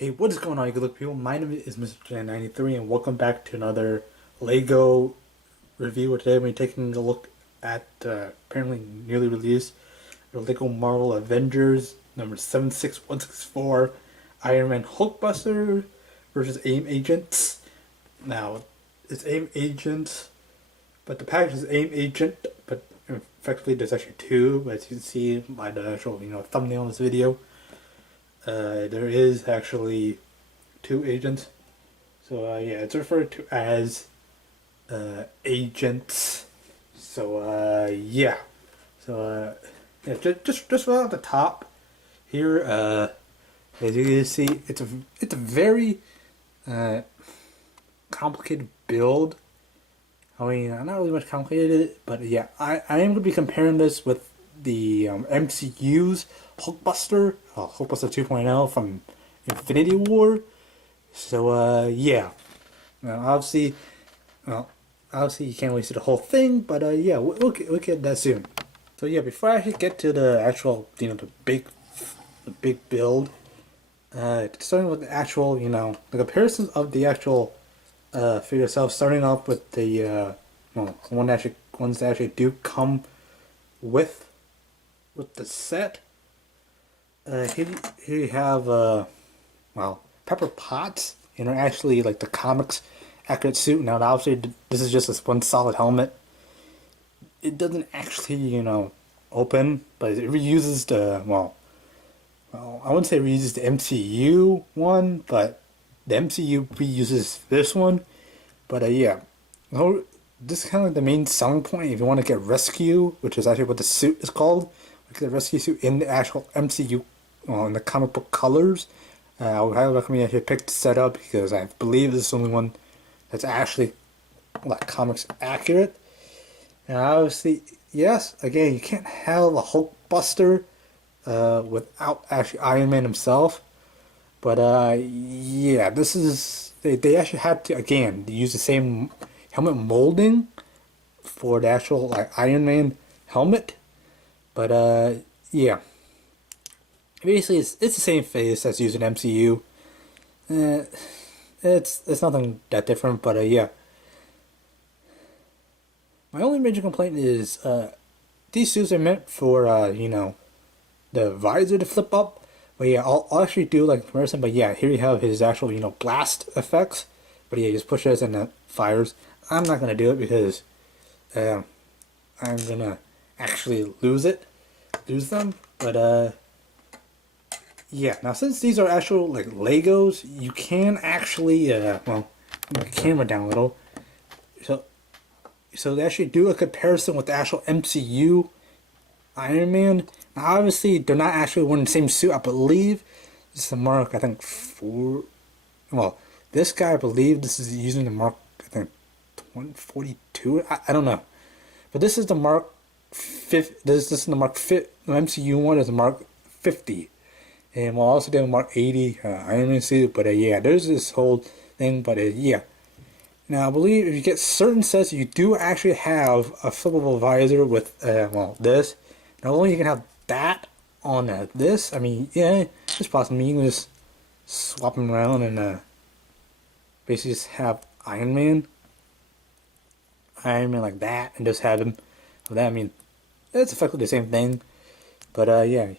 Hey, what is going on, you good look people? My name is Mr. Jan93 and welcome back to another LEGO review. Today we're taking a look at apparently newly released LEGO Marvel Avengers number 76164 Iron Man Hulkbuster versus AIM Agents. Now, it's AIM Agents, but the package is AIM Agent, but effectively there's actually two, but as you can see by the actual thumbnail in this video. There is actually two agents. So yeah, it's referred to as agents. So yeah. So yeah, just right off the top here, as you can see, it's a very complicated build. I mean, not really much complicated, but yeah, I am going to be comparing this with the MCU's Hulkbuster, Hulkbuster 2.0 from Infinity War. So yeah, now, obviously you can't really see the whole thing, but yeah, we'll get that soon. So yeah, before I actually get to the actual, the big build, starting with the actual, the comparisons of the actual figure itself, starting off with the ones that actually do come with the set. Here you have Pepper Potts, actually like the comics accurate suit. Now obviously this is just this one solid helmet. It doesn't actually open, but it reuses the I wouldn't say it reuses the MCU one, but the MCU reuses this one. But yeah, this is kind of like the main selling point if you want to get Rescue, which is actually what the suit is called. Like the Rescue suit in the actual MCU, in the comic book colors. I would highly recommend if you pick the setup because I believe this is the only one that's actually like comics accurate. And obviously, yes, again, you can't have a Hulkbuster without actually Iron Man himself. But yeah, this is they actually had to again use the same helmet molding for the actual like Iron Man helmet. But yeah, basically it's the same face as used in MCU. It's nothing that different. But yeah, my only major complaint is these suits are meant for the visor to flip up. But yeah, I'll actually do like a comparison. But yeah, here you have his actual blast effects. But yeah, he just pushes and it fires. I'm not gonna do it because I'm gonna actually lose them. But yeah, now since these are actual like Legos, you can actually move the camera down a little, so they actually do a comparison with the actual MCU Iron Man. Now obviously they're not actually wearing the same suit. I believe this is the Mark, I think 4. Well, this guy, I believe this is using the Mark, I think 142. I don't know, but this is the Mark 50. This is the Mark 50. The MCU one is the Mark 50, and we'll also do Mark 80 Iron Man suit. But yeah, there's this whole thing. But yeah, now I believe if you get certain sets, you do actually have a flippable visor with this. Not only you can have that on this. I mean, yeah, it's possible. You can just swap them around and basically just have Iron Man like that, and just have him with that. I mean, it's effectively the same thing. But yeah,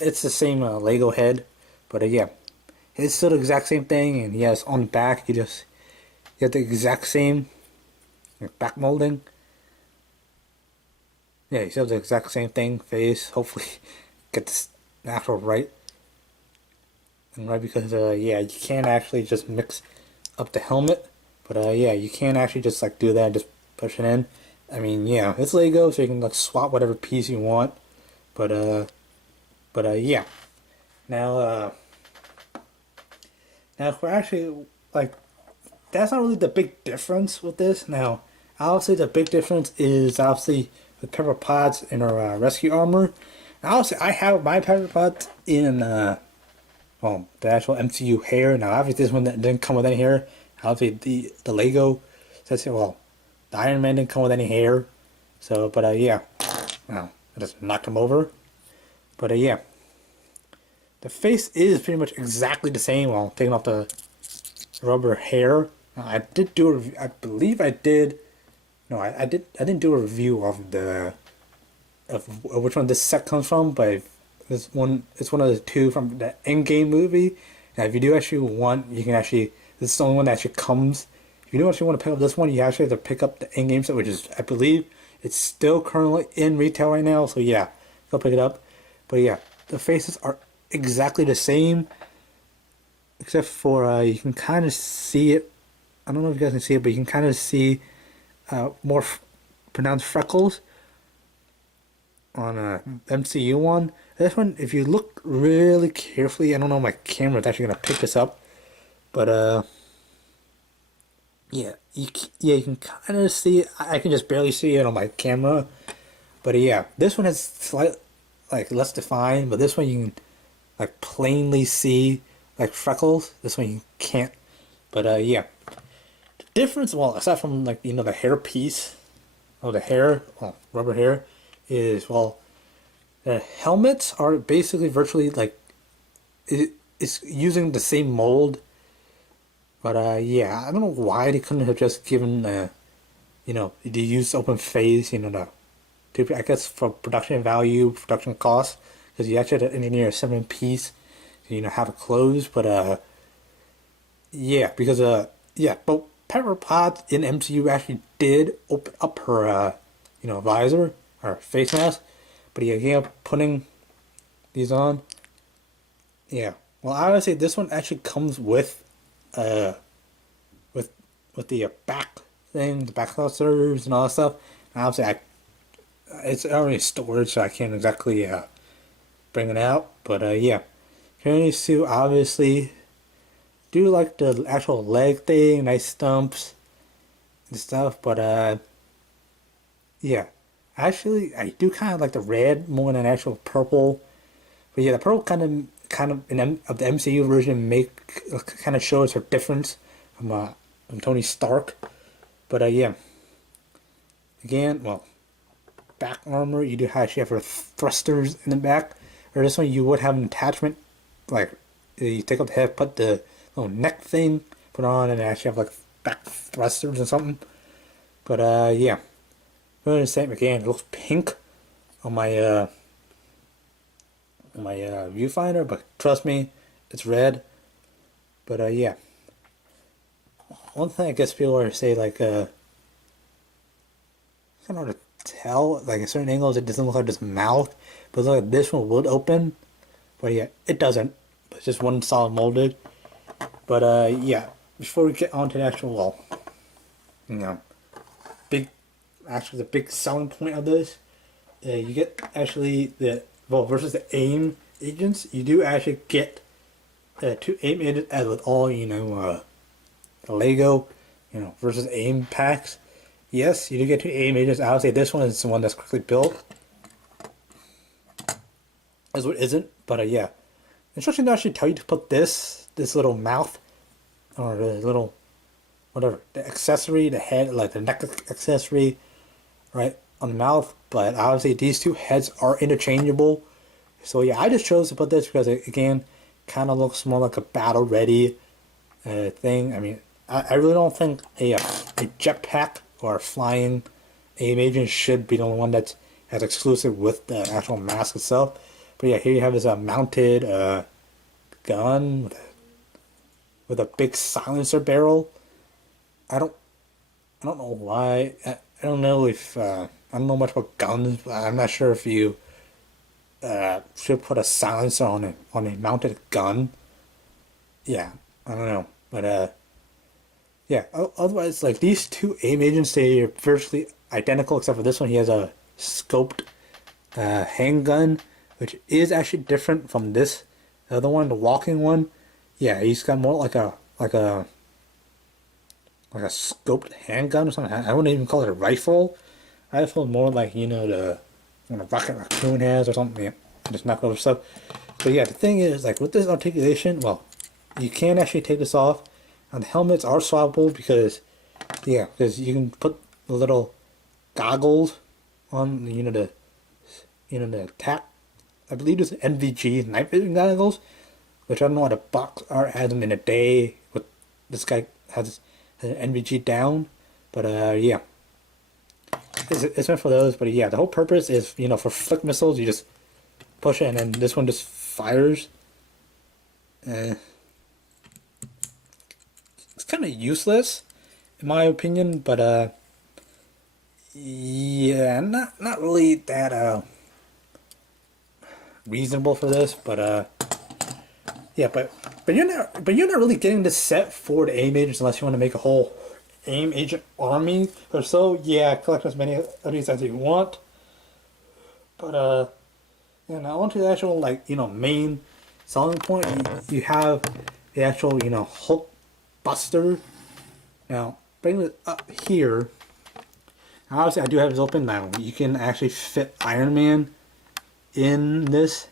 it's the same Lego head. But yeah, it's still the exact same thing. And yes, on the back, you get the exact same back molding. Yeah, you still have the exact same thing. Face. Hopefully, get this actual right. And right, because yeah, you can't actually just mix up the helmet. But yeah, you can't actually just like do that and just push it in. I mean, yeah, it's Lego, so you can like swap whatever piece you want. But yeah. Now if we're actually like, that's not really the big difference with this. Now, obviously the big difference is obviously the Pepper Potts in her rescue armor. Now, obviously I have my Pepper Potts in the actual MCU hair. Now, obviously this one that didn't come with any hair. Obviously the Lego says the Iron Man didn't come with any hair. So, but yeah, I just knocked him over. But yeah, the face is pretty much exactly the same while taking off the rubber hair. I did do a, I believe I did. No, I didn't do a review of the of which one this set comes from, but this one it's one of the two from the Endgame movie. And if you do actually want, you can actually this is the only one that actually comes. If you do actually want to pick up this one, you actually have to pick up the Endgame set, which is I believe it's still currently in retail right now. So yeah, go pick it up. But yeah, the faces are exactly the same, except for you can kind of see it. I don't know if you guys can see it, but you can kind of see more pronounced freckles on a MCU one. This one, if you look really carefully, I don't know if my camera is actually gonna pick this up, but yeah, you can kind of see it. I can just barely see it on my camera, but yeah, this one is slight like less defined, but this one you can like plainly see like freckles. This one you can't. But yeah, the difference, well, aside from like the hair piece, or the hair, well, rubber hair, is well, the helmets are basically virtually like it's using the same mold. But yeah, I don't know why they couldn't have just given they use open face, I guess for production value, production cost, because you actually have to engineer a 7 piece, have it closed. But yeah, because yeah, but Pepper Potts in MCU actually did open up her visor or face mask, but yeah, putting these on, yeah. Well, I would say this one actually comes with with the back thing, the back clusters and all that stuff. And obviously, it's already stored, so I can't exactly bring it out. But yeah, Trinity suit obviously do like the actual leg thing, nice stumps and stuff. But yeah, actually, I do kind of like the red more than actual purple. But yeah, the purple kind of of the MCU version kind of shows her difference from Tony Stark. But yeah, again, well, back armor, you do actually have her thrusters in the back. Or this one, you would have an attachment, like you take off the head, put the little neck thing, put on, and actually have like back thrusters or something. But yeah, really the same again. It looks pink on my viewfinder, but trust me, it's red. But yeah, one thing I guess people are say like kind of hard to tell, like at certain angles it doesn't look like this mouth, but look like this one would open. But yeah, it doesn't. It's just one solid molded. But yeah, before we get on to the actual, well, the big selling point of this, you get actually versus the AIM agents, you do actually get 2 AIM agents as with all Lego versus AIM packs. Yes, you do get 2 AIM agents. I would say this one is the one that's quickly built. This one isn't, but yeah, instructions actually tell you to put this little mouth or the little whatever the accessory, the head, like the neck accessory, right on the mouth. But obviously these two heads are interchangeable. So yeah, I just chose to put this because it, again, kind of looks more like a battle ready thing. I mean, I really don't think a jetpack or a flying aim agent should be the one that's as exclusive with the actual mask itself. But yeah, here you have this mounted gun with a big silencer barrel. I don't know why. I don't know if I don't know much about guns. But I'm not sure if you should put a silencer on a mounted gun. Yeah, I don't know, but yeah. Otherwise, like these 2 aim agents, they are virtually identical except for this one. He has a scoped handgun, which is actually different from this other one, the walking one. Yeah, he's got more like a scoped handgun or something. I wouldn't even call it a rifle. Rifle more like the Rocket Raccoon has or something. Yeah, just knock over stuff. But yeah, the thing is, like with this articulation, well, you can actually take this off, and the helmets are swappable because you can put the little goggles on the attack I believe it's NVG night vision goggles, which I don't know what a box art has them in a day. With this guy has an NVG down, but yeah, it's meant for those. But yeah, the whole purpose is for flick missiles. You just push it, and then this one just fires. It's kind of useless, in my opinion. But yeah, not really that reasonable for this. But yeah, but you're not really getting this set for the aim agents unless you want to make a whole aim agent army or so. Yeah, collect as many of these as you want. But on to the actual main selling point. You have the actual Hulkbuster. Now bring it up here. Now, obviously, I do have this open now. You can actually fit Iron Man in this.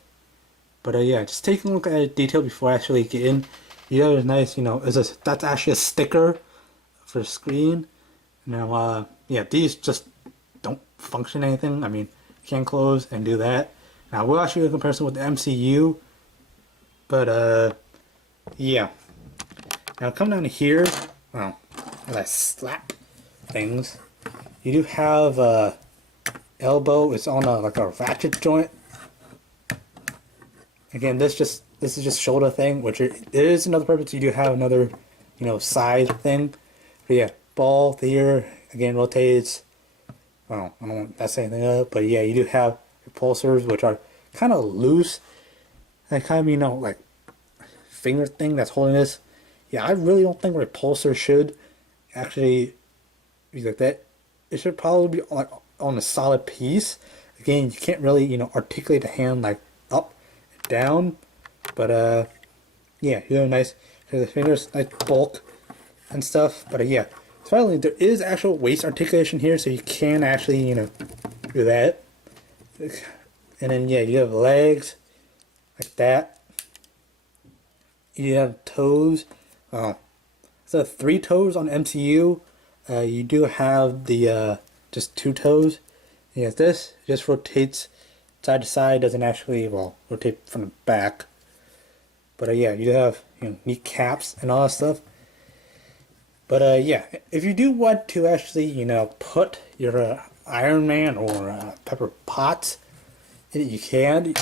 But yeah, just take a look at the detail before I actually get in. You have a nice, that's actually a sticker for the screen. Now, yeah, these just don't function anything. I mean, you can close and do that. Now, we'll actually do a comparison with the MCU. But, yeah. Now, come down to here. Well, as I slap things, you do have elbow. It's on like a ratchet joint. Again, this is just shoulder thing, which there is another purpose. You do have another, side thing. But yeah, ball here again rotates. Well, I don't want that same thing up, but yeah, you do have repulsors, which are kind of loose. That kind of like finger thing that's holding this. Yeah, I really don't think repulsor should actually be like that. It should probably be like on a solid piece. Again, you can't really articulate the hand like up, down, but yeah, you have nice the fingers, nice bulk and stuff. But yeah, finally there is actual waist articulation here, so you can actually do that. And then yeah, you have legs like that. You have toes. So 3 toes on MCU. You do have the just 2 toes. Yeah, this just rotates side to side. Doesn't actually rotate from the back. But yeah, you do have neat caps and all that stuff. But yeah, if you do want to actually put your Iron Man or Pepper Potts in it, you can.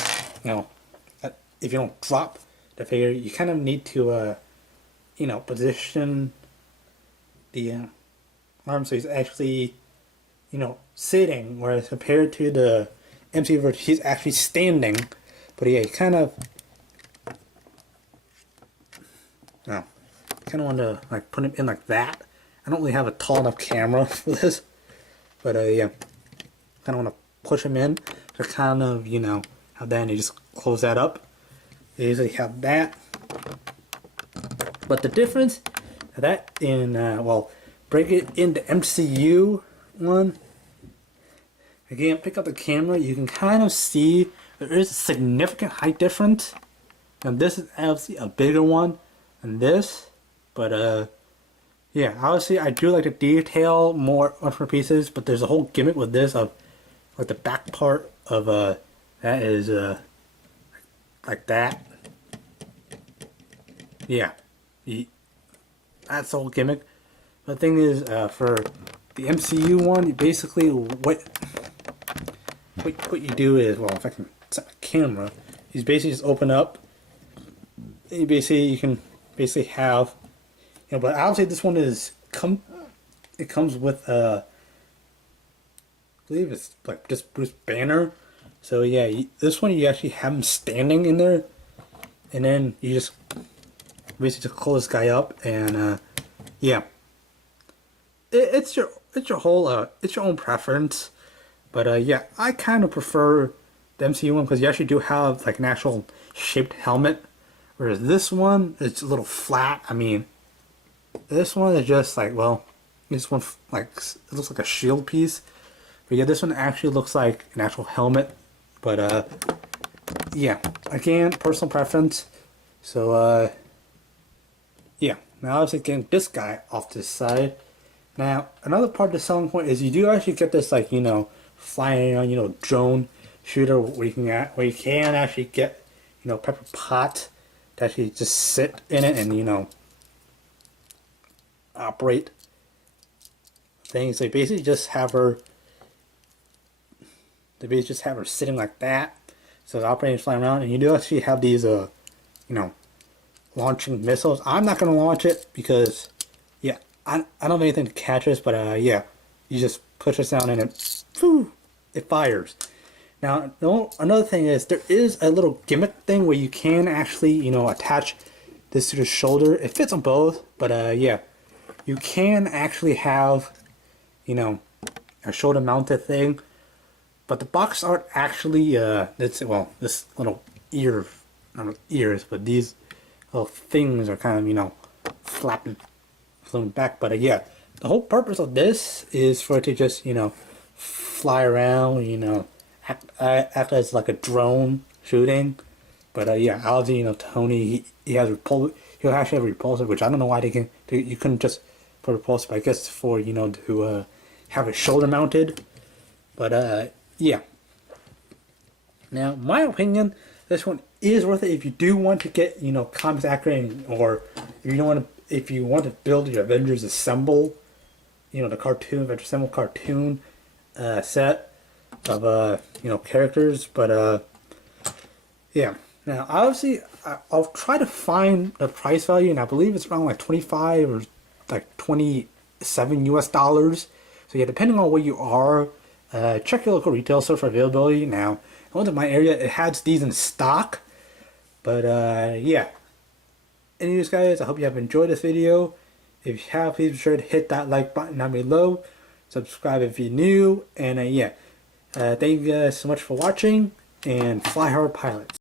If you don't drop the figure, you kind of need to position the arm so he's actually sitting, whereas compared to the MCU version, he's actually standing. But yeah, you kind of want to put him in like that. I don't really have a tall enough camera for this, but yeah, kind of want to push him in to kind of have that, and you just close that up. You usually have that, but the difference that in break it into MCU one. Again, pick up the camera. You can kind of see there is a significant height difference. And this is obviously a bigger one than this. But yeah, obviously I do like to detail more pieces. But there's a whole gimmick with this of like the back part of that is like that. Yeah, that's the whole gimmick. But the thing is, for the MCU one, you basically what you do is, if I can set my camera, you basically just open up. And you can basically have, but obviously this one is it comes with I believe it's like just Bruce Banner. So yeah, this one you actually have him standing in there, and then you just basically just close this guy up, and yeah, it's your whole it's your own preference. But yeah, I kind of prefer the MCU one because you actually do have like an actual shaped helmet, whereas this one is a little flat. I mean, this one is just like, this one it looks like a shield piece. But yeah, this one actually looks like an actual helmet. But yeah, again, personal preference. So yeah, now obviously getting this guy off this side. Now another part of the selling point is you do actually get this flying around drone shooter where you can actually get, pepper pot to actually just sit in it and operate things. They basically just have her. They basically just have her sitting like that, so the operating flying around, and you do actually have these launching missiles. I'm not gonna launch it because, yeah, I don't have anything to catch this, but yeah, you just push this down and it fires. Now, another thing is there is a little gimmick thing where you can actually, attach this to the shoulder. It fits on both, but yeah, you can actually have, a shoulder mounted thing. But the box art actually, this little ear, not ears, but these little things are kind of, flapping back. But yeah, the whole purpose of this is for it to just, fly around, act as like a drone shooting. But yeah, obviously, Tony, he'll actually have a repulsor, which I don't know why you couldn't just put a repulsor, but I guess for, to have it shoulder mounted. But yeah. Now, my opinion, this one is worth it if you do want to get, comics accurate, or if you want to build your Avengers Assemble, the cartoon Avengers Assemble cartoon set of characters. But yeah. Now, obviously, I'll try to find the price value, and I believe it's around like 25 or like 27 US dollars. So yeah, depending on where you are, check your local retail store for availability. Now, in my area, it has these in stock. But yeah. Anyways, guys, I hope you have enjoyed this video. If you have, please be sure to hit that like button down below. Subscribe if you're new. And yeah, thank you guys so much for watching. And fly hard, pilots.